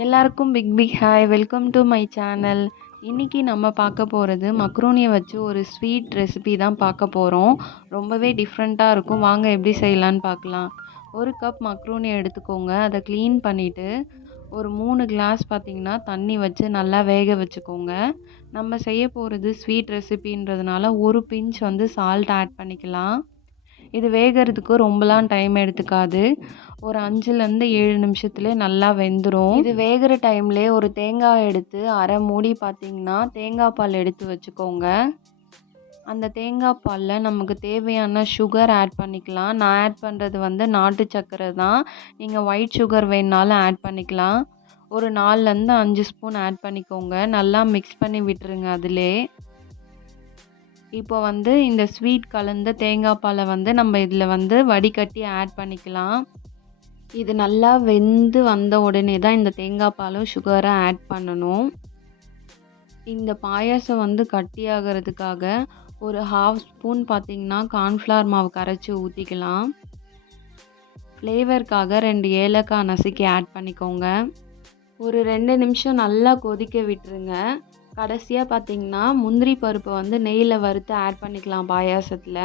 எல்லாருக்கும் big hi welcome to my channel. இன்னைக்கு நம்ம பார்க்க போகிறது மக்ரூனியை வச்சு ஒரு ஸ்வீட் ரெசிபி தான் பார்க்க போகிறோம். ரொம்பவே டிஃப்ரெண்ட்டாக இருக்கும். வாங்க எப்படி செய்யலான்னு பார்க்கலாம். ஒரு கப் மக்ரூனி எடுத்துக்கோங்க. அதை க்ளீன் பண்ணிவிட்டு ஒரு 3 கிளாஸ் பார்த்திங்கன்னா தண்ணி வச்சு நல்லா வேக வச்சுக்கோங்க. நம்ம செய்ய போகிறது ஸ்வீட் ரெசிபின்றதுனால ஒரு பிஞ்ச் வந்து சால்ட் ஆட் பண்ணிக்கலாம். இது வேகிறதுக்கு ரொம்பலாம் டைம் எடுத்துக்காது. ஒரு 5லேருந்து 7 நிமிஷத்துலேயே நல்லா வெந்துடும். இது வேகிற டைம்லேயே ஒரு தேங்காய் எடுத்து அரை மூடி பார்த்திங்கன்னா தேங்காய் பால் எடுத்து வச்சுக்கோங்க. அந்த தேங்காய் பாலில் நமக்கு தேவையான சுகர் ஆட் பண்ணிக்கலாம். நான் ஆட் பண்ணுறது வந்து நாட்டு சர்க்கரை தான். நீங்கள் ஒயிட் சுகர் வேணுனாலும் ஆட் பண்ணிக்கலாம். ஒரு 4லேருந்து 5 ஸ்பூன் ஆட் பண்ணிக்கோங்க. நல்லா மிக்ஸ் பண்ணி விட்டுருங்க. அதிலே இப்போ வந்து இந்த ஸ்வீட் கலந்த தேங்காய் பாலை வந்து நம்ம இதில் வந்து வடிகட்டி ஆட் பண்ணிக்கலாம். இது நல்லா வெந்து வந்த உடனே தான் இந்த தேங்காய் பாலும் சுகரை ஆட் பண்ணணும். இந்த பாயாசம் வந்து கட்டியாகிறதுக்காக ஒரு 1/2 ஸ்பூன் பார்த்திங்கன்னா கார்ன்ஃப்ளவர் மாவு கரைச்சி ஊற்றிக்கலாம். ஃப்ளேவருக்காக 2 ஏலக்காய் நசுக்கி ஆட் பண்ணிக்கோங்க. ஒரு 2 நிமிஷம் நல்லா கொதிக்க விட்டுருங்க. கடைசியாக பார்த்திங்கன்னா முந்திரி பருப்பை வந்து நெய்யில் வறுத்து ஆட் பண்ணிக்கலாம் பாயாசத்தில்.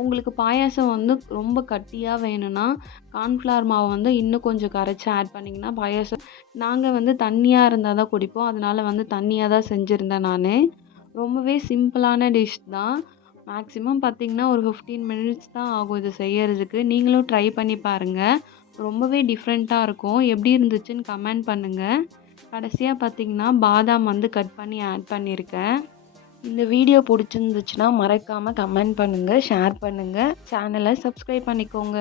உங்களுக்கு பாயாசம் வந்து ரொம்ப கட்டியாக வேணும்னா கார்ன்ஃப்ளவர் மாவு வந்து இன்னும் கொஞ்சம் கரைச்சி ஆட் பண்ணிங்கன்னா பாயாசம். நாங்கள் வந்து தண்ணியாக இருந்தால் தான் குடிப்போம். அதனால் வந்து தண்ணியாக தான் செஞ்சுருந்தேன் நான். ரொம்பவே சிம்பிளான டிஷ் தான். மேக்ஸிமம் பார்த்திங்கன்னா ஒரு 15 மினிட்ஸ் தான் ஆகும் இது செய்யறதுக்கு. நீங்களும் ட்ரை பண்ணி பாருங்கள். ரொம்பவே டிஃப்ரெண்ட்டாக இருக்கும். எப்படி இருந்துச்சுன்னு கமெண்ட் பண்ணுங்கள். கடைசியாக பார்த்திங்கன்னா பாதாம் வந்து கட் பண்ணி ஆட் பண்ணியிருக்கேன். இந்த வீடியோ பிடிச்சிருந்துச்சுன்னா மறக்காமல் கமெண்ட் பண்ணுங்கள், ஷேர் பண்ணுங்கள், சேனலை சப்ஸ்கிரைப் பண்ணிக்கோங்க.